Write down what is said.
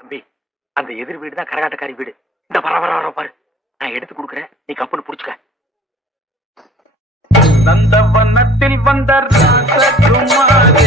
தம்பி, அந்த எதிர் வீடு தான் கரகாட்டக்காரி வீடு. இந்த வர பாரு, நான் எடுத்து கொடுக்குறேன், நீ கப்புன்னு புடிச்சுக்க. நந்தவனத்தில் வந்த ராசகுமாரே